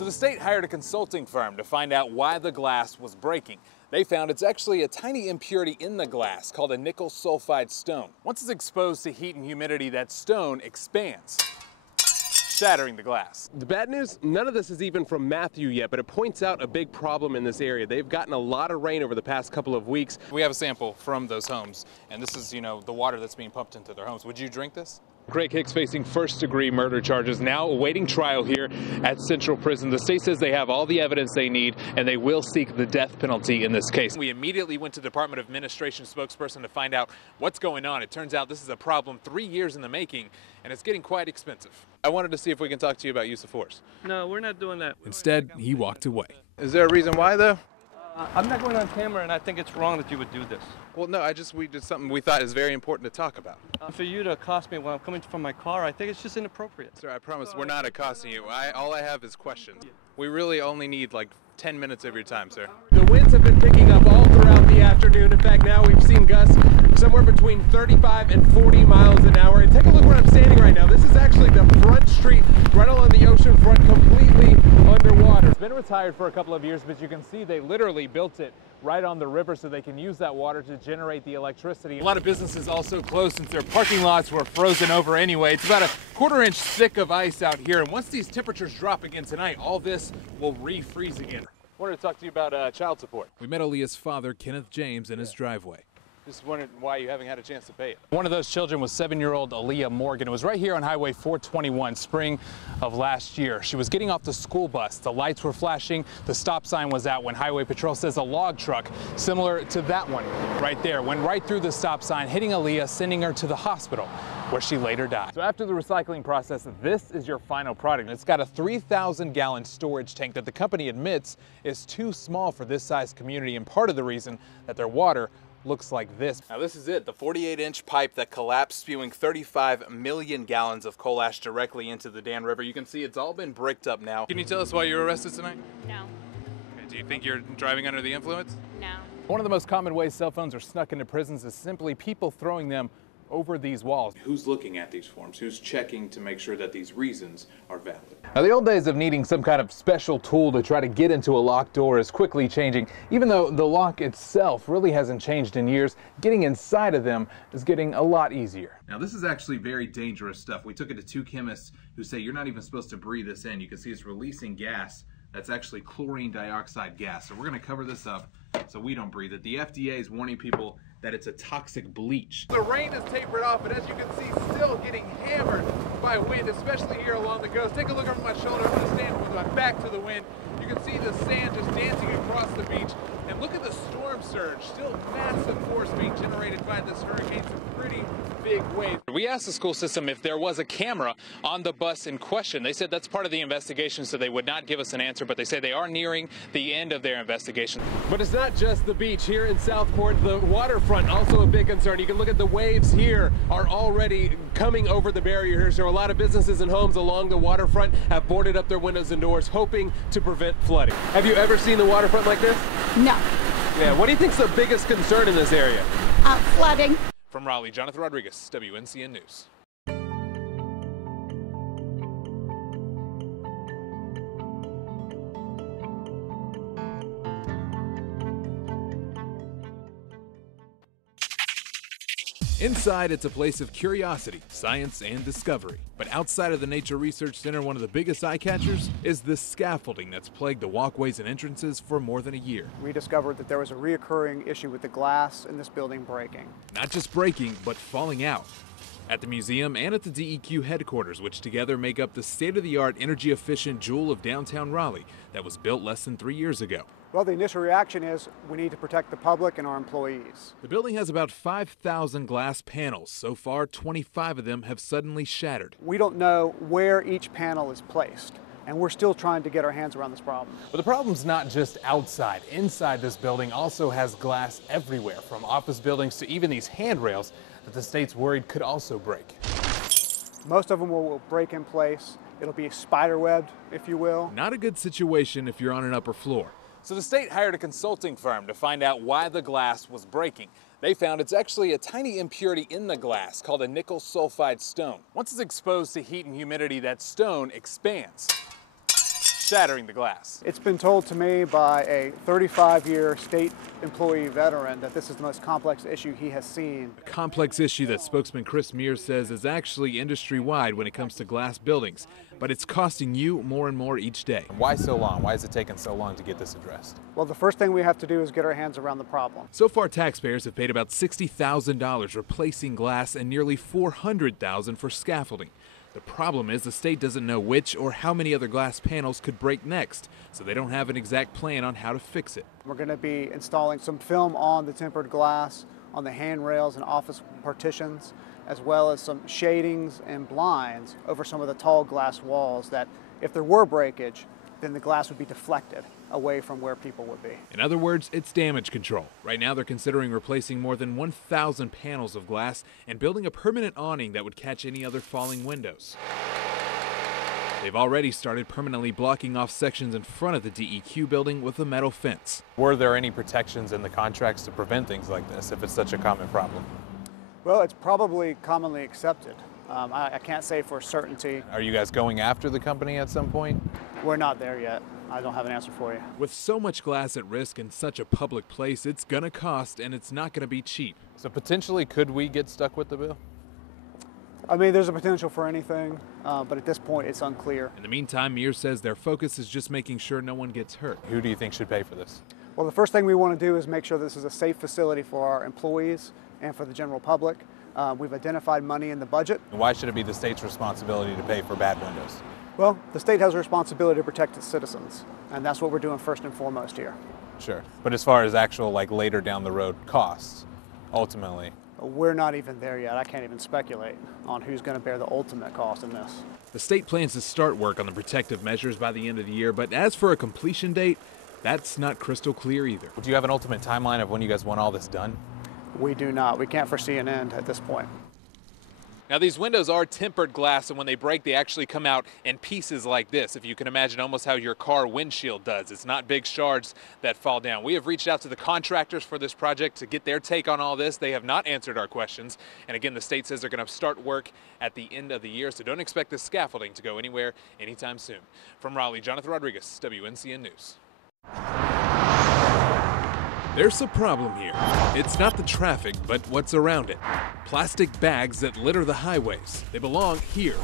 So the state hired a consulting firm to find out why the glass was breaking. They found it's actually a tiny impurity in the glass called a nickel sulfide stone. Once it's exposed to heat and humidity, that stone expands, shattering the glass. The bad news, none of this is even from Matthew yet, but it points out a big problem in this area. They've gotten a lot of rain over the past couple of weeks. We have a sample from those homes, and this is, the water that's being pumped into their homes. Would you drink this? Greg Hicks facing first-degree murder charges, now awaiting trial here at Central Prison. The state says they have all the evidence they need, and they will seek the death penalty in this case. We immediately went to the Department of Administration spokesperson to find out what's going on. It turns out this is a problem 3 years in the making, and it's getting quite expensive. I wanted to see if we can talk to you about use of force. No, we're not doing that. Instead, he walked away. Is there a reason why, though? I'm not going on camera, and I think it's wrong that you would do this. Well, no, we did something we thought is very important to talk about. For you to accost me when I'm coming from my car, I think it's just inappropriate. Sir, I promise we're not accosting you. All I have is questions. We really only need like 10 minutes of your time, sir. The winds have been picking up all throughout the afternoon. In fact, now we've seen gusts somewhere between 35 and 40 miles an hour. And take a look where I'm standing right now. This is actually the front street right along the ocean front, completely underwater. It's been retired for a couple of years, but you can see they literally built it right on the river so they can use that water to generate the electricity. A lot of businesses also closed since their parking lots were frozen over anyway. It's about a quarter-inch thick of ice out here, and once these temperatures drop again tonight, all this will refreeze again. I wanted to talk to you about child support. We met Aaliyah's father, Kenneth James, in his driveway. Just wondered why you haven't had a chance to pay it. One of those children was 7-year-old Aaliyah Morgan. It was right here on Highway 421, spring of last year. She was getting off the school bus. The lights were flashing. The stop sign was out when Highway Patrol says a log truck, similar to that one right there, went right through the stop sign, hitting Aaliyah, sending her to the hospital, where she later died. So after the recycling process, this is your final product. It's got a 3,000-gallon storage tank that the company admits is too small for this size community, and part of the reason that their water looks like this. Now this is it, the 48-inch pipe that collapsed, spewing 35 million gallons of coal ash directly into the Dan River. You can see it's all been bricked up now. Can you tell us why you were arrested tonight? No. Okay, do you think you're driving under the influence? No. One of the most common ways cell phones are snuck into prisons is simply people throwing them over these walls. Who's looking at these forms? Who's checking to make sure that these reasons are valid? Now, the old days of needing some kind of special tool to try to get into a locked door is quickly changing. Even though the lock itself really hasn't changed in years, getting inside of them is getting a lot easier. Now, this is actually very dangerous stuff. We took it to 2 chemists who say you're not even supposed to breathe this in. You can see it's releasing gas that's actually chlorine dioxide gas. So we're going to cover this up so we don't breathe it. The FDA is warning people that it's a toxic bleach. The rain has tapered off, but as you can see, still getting hammered by wind, especially here along the coast. Take a look over my shoulder. I'm going to stand with my back to the wind. You can see the sand just dancing across the beach. And look at the storm surge. Still massive force being generated by this hurricane. Some pretty big waves. We asked the school system if there was a camera on the bus in question. They said that's part of the investigation, so they would not give us an answer, but they say they are nearing the end of their investigation. But it's not just the beach. Here in Southport, the waterfront also a big concern. You can look at the waves here are already coming over the barrier here. So a lot of businesses and homes along the waterfront have boarded up their windows and doors, hoping to prevent flooding. Have you ever seen the waterfront like this? No. Yeah, what do you think's the biggest concern in this area? Flooding. From Raleigh, Jonathan Rodriguez, WNCN News. Inside, it's a place of curiosity, science, and discovery. But outside of the Nature Research Center, one of the biggest eye catchers is the scaffolding that's plagued the walkways and entrances for more than a year. We discovered that there was a reoccurring issue with the glass in this building breaking. Not just breaking, but falling out. At the museum and at the DEQ headquarters, which together make up the state-of-the-art energy-efficient jewel of downtown Raleigh that was built less than 3 years ago. Well, the initial reaction is we need to protect the public and our employees. The building has about 5,000 glass panels. So far, 25 of them have suddenly shattered. We don't know where each panel is placed, and we're still trying to get our hands around this problem. But the problem's not just outside. Inside this building also has glass everywhere, from office buildings to even these handrails that the state's worried could also break. Most of them will break in place. It'll be spider-webbed, if you will. Not a good situation if you're on an upper floor. So the state hired a consulting firm to find out why the glass was breaking. They found it's actually a tiny impurity in the glass called a nickel sulfide stone. Once it's exposed to heat and humidity, that stone expands, shattering the glass. It's been told to me by a 35-year state employee veteran that this is the most complex issue he has seen. A complex issue that spokesman Chris Mears says is actually industry-wide when it comes to glass buildings, but it's costing you more and more each day. Why so long? Why is it taking so long to get this addressed? Well, the first thing we have to do is get our hands around the problem. So far, taxpayers have paid about $60,000 replacing glass and nearly $400,000 for scaffolding. The problem is the state doesn't know which or how many other glass panels could break next, so they don't have an exact plan on how to fix it. We're going to be installing some film on the tempered glass, on the handrails and office partitions, as well as some shadings and blinds over some of the tall glass walls that, if there were breakage, then the glass would be deflected away from where people would be. In other words, it's damage control. Right now they're considering replacing more than 1,000 panels of glass and building a permanent awning that would catch any other falling windows. They've already started permanently blocking off sections in front of the DEQ building with a metal fence. Were there any protections in the contracts to prevent things like this if it's such a common problem? Well, it's probably commonly accepted. I can't say for certainty. Are you guys going after the company at some point? We're not there yet. I don't have an answer for you. With so much glass at risk in such a public place, it's gonna cost and it's not gonna be cheap. So potentially, could we get stuck with the bill? I mean, there's a potential for anything, but at this point, it's unclear. In the meantime, Mears says their focus is just making sure no one gets hurt. Who do you think should pay for this? Well, the first thing we want to do is make sure this is a safe facility for our employees and for the general public. We've identified money in the budget. Why should it be the state's responsibility to pay for bad windows? Well, the state has a responsibility to protect its citizens, and that's what we're doing first and foremost here. Sure. But as far as actual, later down the road costs, ultimately? We're not even there yet. I can't even speculate on who's going to bear the ultimate cost in this. The state plans to start work on the protective measures by the end of the year, but as for a completion date, that's not crystal clear either. Do you have an ultimate timeline of when you guys want all this done? We do not. We can't foresee an end at this point. Now, these windows are tempered glass, and when they break, they actually come out in pieces like this. If you can imagine almost how your car windshield does. It's not big shards that fall down. We have reached out to the contractors for this project to get their take on all this. They have not answered our questions. And again, the state says they're going to start work at the end of the year, so don't expect this scaffolding to go anywhere anytime soon. From Raleigh, Jonathan Rodriguez, WNCN News. There's a problem here. It's not the traffic, but what's around it. Plastic bags that litter the highways. They belong here,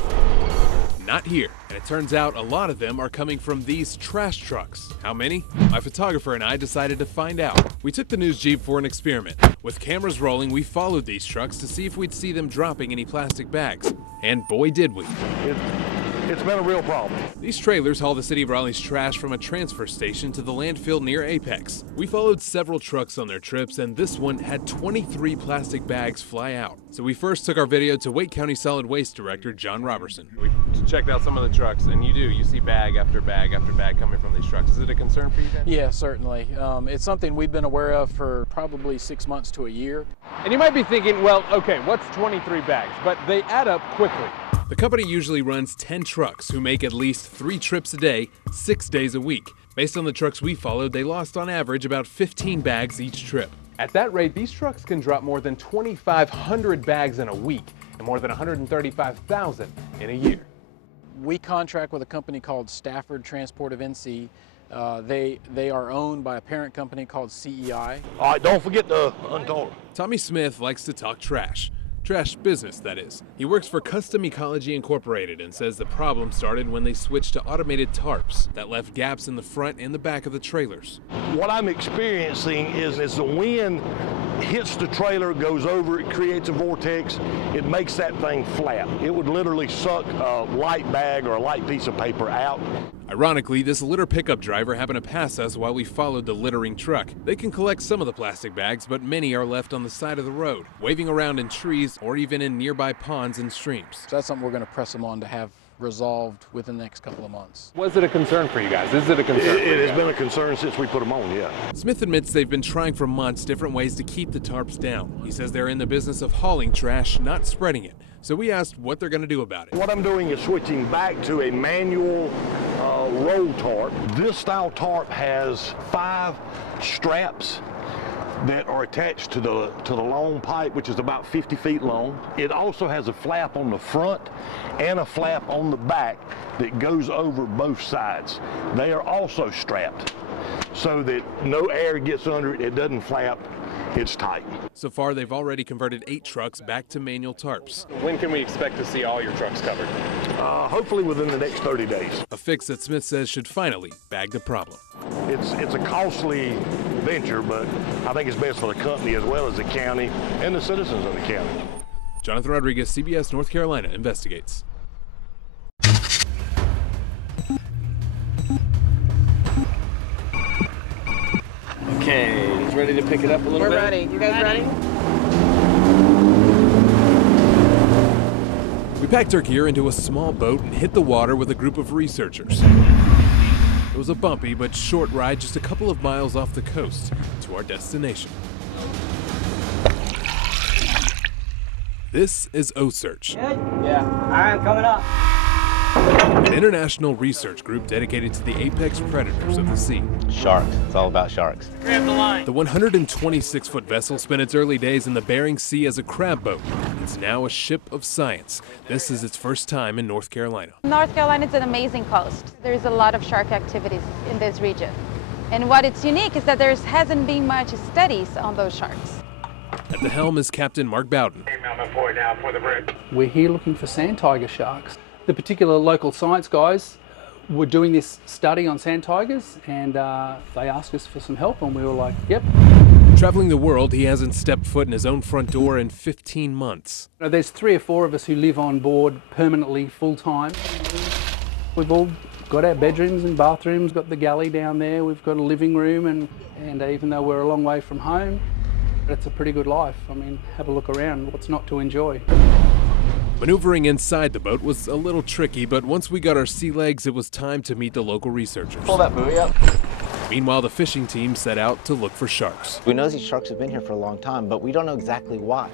not here. And it turns out a lot of them are coming from these trash trucks. How many? My photographer and I decided to find out. We took the News Jeep for an experiment. With cameras rolling, we followed these trucks to see if we'd see them dropping any plastic bags. And boy, did we. It's been a real problem. These trailers haul the city of Raleigh's trash from a transfer station to the landfill near Apex. We followed several trucks on their trips, and this one had 23 plastic bags fly out. So we first took our video to Wake County Solid Waste Director John Robertson. We checked out some of the trucks, and you see bag after bag after bag coming from these trucks. Is it a concern for you guys? Yeah, certainly. It's something we've been aware of for probably 6 months to a year. And you might be thinking, well, okay, what's 23 bags? But they add up quickly. The company usually runs 10 trucks who make at least 3 trips a day, 6 days a week. Based on the trucks we followed, they lost on average about 15 bags each trip. At that rate, these trucks can drop more than 2,500 bags in a week and more than 135,000 in a year. We contract with a company called Stafford Transport of NC. They are owned by a parent company called CEI. All right, don't forget the untold. Tommy Smith likes to talk trash. Trash business, that is. He works for Custom Ecology Incorporated and says the problem started when they switched to automated tarps that left gaps in the front and the back of the trailers. What I'm experiencing is as the wind hits the trailer, goes over it, creates a vortex, it makes that thing flat. It would literally suck a light bag or a light piece of paper out. Ironically, this litter pickup driver happened to pass us while we followed the littering truck. They can collect some of the plastic bags, but many are left on the side of the road, waving around in trees or even in nearby ponds and streams. So that's something we're going to press them on to have resolved within the next couple of months. Was it a concern for you guys? Is it a concern? It has been a concern since we put them on, yeah. Smith admits they've been trying for months different ways to keep the tarps down. He says they're in the business of hauling trash, not spreading it. So we asked what they're going to do about it. What I'm doing is switching back to a manual roll tarp. This style tarp has 5 straps that are attached to the long pipe, which is about 50 feet long. It also has a flap on the front and a flap on the back that goes over both sides. They are also strapped so that no air gets under it, it doesn't flap, it's tight. So far, they've already converted 8 trucks back to manual tarps. When can we expect to see all your trucks covered? Hopefully within the next 30 days. A fix that Smith says should finally bag the problem. It's a costly venture, but I think it's best for the company as well as the county and the citizens of the county. Jonathan Rodriguez, CBS North Carolina investigates. Okay, he's ready to pick it up a little bit? We're ready. You guys ready? We packed our gear into a small boat and hit the water with a group of researchers. It was a bumpy but short ride just a couple of miles off the coast to our destination. This is OCEARCH. Yeah. All right, I'm coming up. An international research group dedicated to the apex predators of the sea. Sharks. It's all about sharks. Grab the line. The 126-foot vessel spent its early days in the Bering Sea as a crab boat. It's now a ship of science. This is its first time in North Carolina. North Carolina is an amazing coast. There's a lot of shark activities in this region. And what is unique is that there hasn't been much studies on those sharks. At the helm is Captain Mark Bowden. We're here looking for sand tiger sharks. The particular local science guys were doing this study on sand tigers, and they asked us for some help, and we were like, yep. Traveling the world, he hasn't stepped foot in his own front door in 15 months. You know, there's 3 or 4 of us who live on board permanently, full-time. We've all got our bedrooms and bathrooms, got the galley down there, we've got a living room, and even though we're a long way from home, it's a pretty good life. I mean, have a look around, what's not to enjoy? Maneuvering inside the boat was a little tricky, but once we got our sea legs, it was time to meet the local researchers. Pull that buoy up. Meanwhile, the fishing team set out to look for sharks. We know these sharks have been here for a long time, but we don't know exactly why.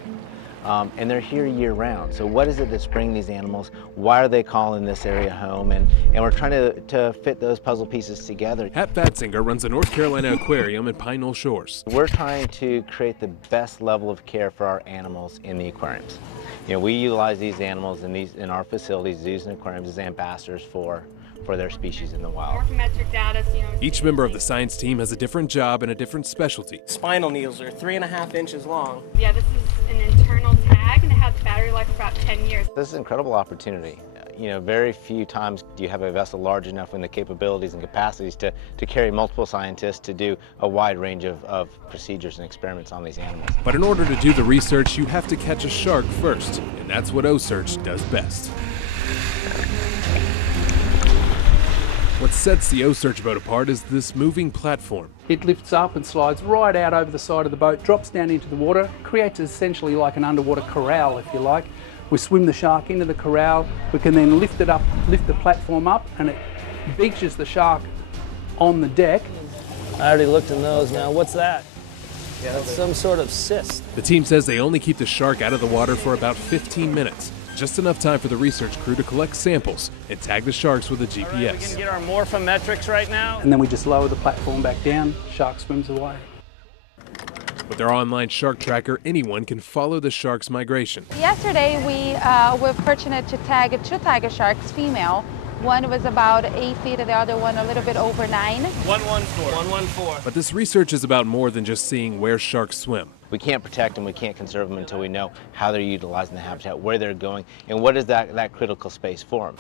And they're here year-round. So what is it that's bringing these animals? Why are they calling this area home? And we're trying to fit those puzzle pieces together. Hap Fatzinger runs the North Carolina Aquarium in Pine Knoll Shores. We're trying to create the best level of care for our animals in the aquariums. You know, we utilize these animals in our facilities, zoos and aquariums, as ambassadors for their species in the wild. Each member of the science team has a different job and a different specialty. Spinal needles are 3.5 inches long. Yeah, this is an internal tag and it has battery life for about 10 years. This is an incredible opportunity. You know, very few times do you have a vessel large enough with the capabilities and capacities to carry multiple scientists to do a wide range of procedures and experiments on these animals. But in order to do the research, you have to catch a shark first, and that's what OCEARCH does best. What sets the OCEARCH boat apart is this moving platform. It lifts up and slides right out over the side of the boat, drops down into the water, creates essentially like an underwater corral, if you like. We swim the shark into the corral, we can then lift it up, lift the platform up, and it beaches the shark on the deck. I already looked in those now. What's that? Yeah, that's some sort of cyst. The team says they only keep the shark out of the water for about 15 minutes. Just enough time for the research crew to collect samples and tag the sharks with a GPS. All right, we can get our morphometrics right now. And then we just lower the platform back down, shark swims away. With their online shark tracker, anyone can follow the shark's migration. Yesterday, we were fortunate to tag 2 tiger sharks, female. One was about 8 feet and the other one a little bit over 9. 114. But this research is about more than just seeing where sharks swim. We can't protect them, we can't conserve them until we know how they're utilizing the habitat, where they're going, and what is that critical space for them.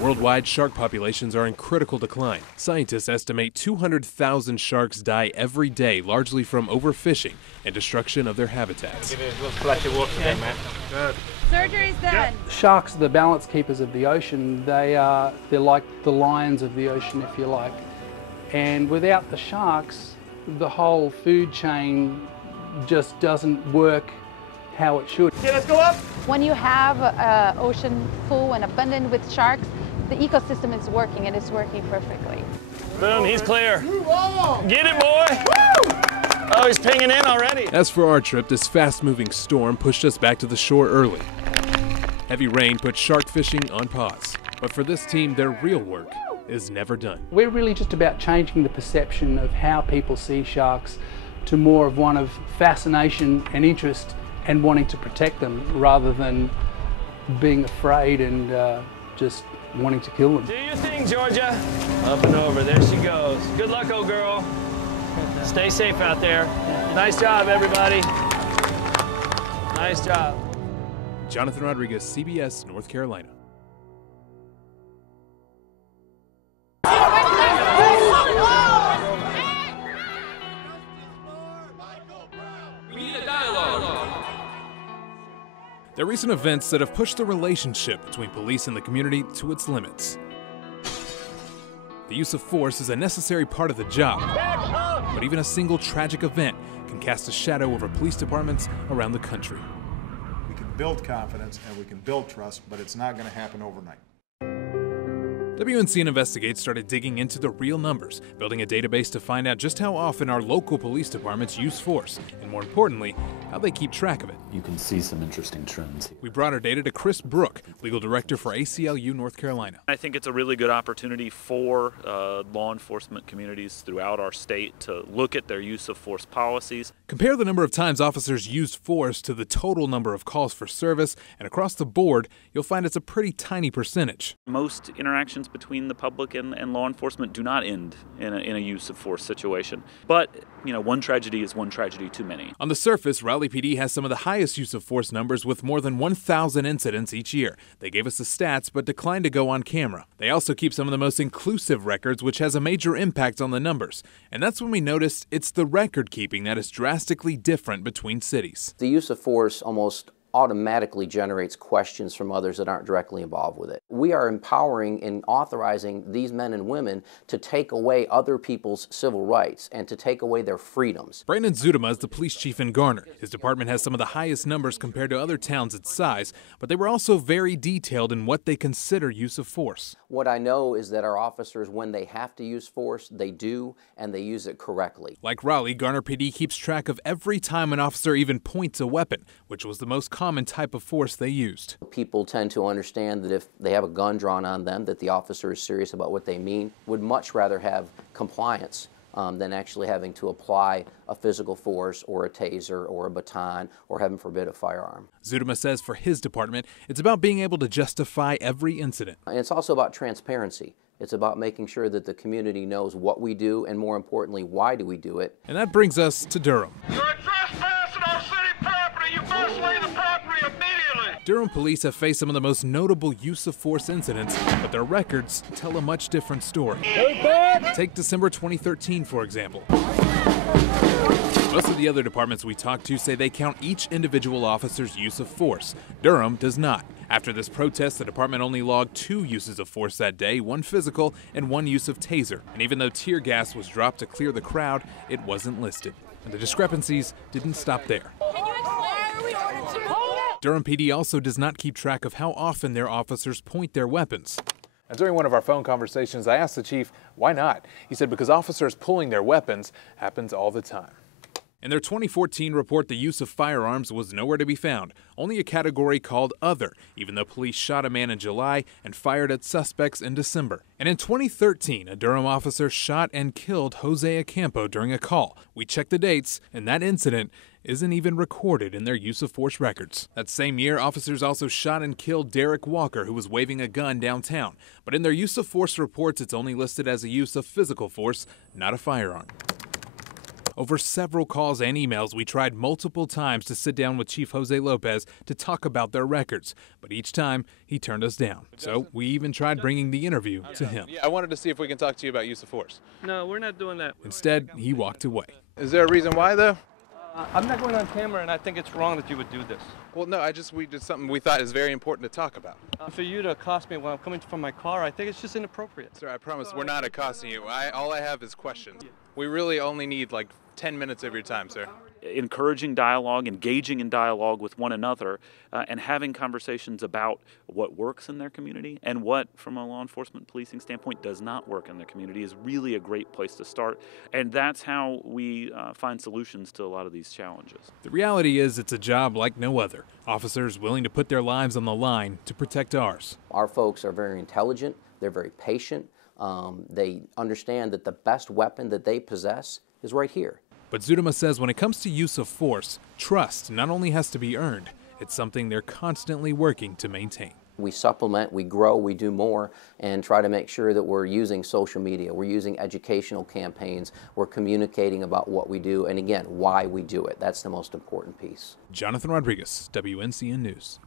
Worldwide, shark populations are in critical decline. Scientists estimate 200,000 sharks die every day, largely from overfishing and destruction of their habitats. Give it a little splash of water there, man. Good. Surgery's done. Sharks are the balance keepers of the ocean. They're like the lions of the ocean, if you like. And without the sharks, the whole food chain just doesn't work how it should. Okay, let's go up. When you have an ocean full and abundant with sharks, the ecosystem is working and it's working perfectly. Boom, he's clear. Get it, boy. Woo! Oh, he's pinging in already. As for our trip, this fast-moving storm pushed us back to the shore early. Heavy rain put shark fishing on pause. But for this team, their real work is never done. We're really just about changing the perception of how people see sharks to more of one of fascination and interest and wanting to protect them rather than being afraid and just wanting to kill them. Do your thing, Georgia. Up and over. There she goes. Good luck, old girl. Stay safe out there. Nice job, everybody. Nice job. Jonathan Rodriguez, CBS, North Carolina. There are recent events that have pushed the relationship between police and the community to its limits. The use of force is a necessary part of the job, but even a single tragic event can cast a shadow over police departments around the country. We can build confidence and we can build trust, but it's not going to happen overnight. WNC and Investigate started digging into the real numbers, building a database to find out just how often our local police departments use force, and more importantly, how they keep track of it. You can see some interesting trends. We brought our data to Chris Brook, legal director for ACLU North Carolina. I think it's a really good opportunity for law enforcement communities throughout our state to look at their use of force policies. Compare the number of times officers used force to the total number of calls for service, and across the board, you'll find it's a pretty tiny percentage. Most interactions between the public and law enforcement do not end in a use of force situation. But, you know, one tragedy is one tragedy too many. On the surface, Raleigh PD has some of the highest use of force numbers with more than 1,000 incidents each year. They gave us the stats but declined to go on camera. They also keep some of the most inclusive records, which has a major impact on the numbers. And that's when we noticed it's the record keeping that is drastically different between cities. The use of force almost automatically generates questions from others that aren't directly involved with it. We are empowering and authorizing these men and women to take away other people's civil rights and to take away their freedoms. Brandon Zudema is the police chief in Garner. His department has some of the highest numbers compared to other towns its size, but they were also very detailed in what they consider use of force. What I know is that our officers, when they have to use force, they do, and they use it correctly. Like Raleigh, Garner PD keeps track of every time an officer even points a weapon, which was the most common type of force they used. People tend to understand that if they have a gun drawn on them, that the officer is serious about what they mean, would much rather have compliance than actually having to apply a physical force or a taser or a baton or, heaven forbid, a firearm. Zudema says for his department, it's about being able to justify every incident. And it's also about transparency. It's about making sure that the community knows what we do and, more importantly, why do we do it. And that brings us to Durham. You're trespassing on city property. You must leave the property immediately. Durham police have faced some of the most notable use of force incidents, but their records tell a much different story. Take December 2013, for example. Most of the other departments we talked to say they count each individual officer's use of force. Durham does not. After this protest, the department only logged 2 uses of force that day, 1 physical and 1 use of taser. And even though tear gas was dropped to clear the crowd, it wasn't listed. And the discrepancies didn't stop there. Durham PD also does not keep track of how often their officers point their weapons. And during one of our phone conversations, I asked the chief, why not? He said because officers pulling their weapons happens all the time. In their 2014 report, the use of firearms was nowhere to be found, only a category called Other, even though police shot a man in July and fired at suspects in December. And in 2013, a Durham officer shot and killed Jose Ocampo during a call. We checked the dates, and that incident isn't even recorded in their use of force records. That same year, officers also shot and killed Derek Walker, who was waving a gun downtown. But in their use of force reports, it's only listed as a use of physical force, not a firearm. Over several calls and emails, we tried multiple times to sit down with Chief Jose Lopez to talk about their records, but each time he turned us down. So we even tried bringing the interview to him. Yeah, I wanted to see if we can talk to you about use of force. No, we're not doing that. Instead, he walked away. Is there a reason why, though? I'm not going on camera, and I think it's wrong that you would do this. Well, no, we did something we thought is very important to talk about. For you to accost me when I'm coming from my car, I think it's just inappropriate. Sir, I promise we're not accosting you. All I have is questions. We really only need like 10 minutes of your time, sir. Encouraging dialogue, engaging in dialogue with one another, and having conversations about what works in their community and what, from a law enforcement policing standpoint, does not work in their community is really a great place to start. And that's how we find solutions to a lot of these challenges. The reality is it's a job like no other. Officers willing to put their lives on the line to protect ours. Our folks are very intelligent. They're very patient. They understand that the best weapon that they possess is right here. But Zudema says when it comes to use of force, trust not only has to be earned, it's something they're constantly working to maintain. We supplement, we grow, we do more, and try to make sure that we're using social media, we're using educational campaigns, we're communicating about what we do, and again, why we do it. That's the most important piece. Jonathan Rodriguez, WNCN News.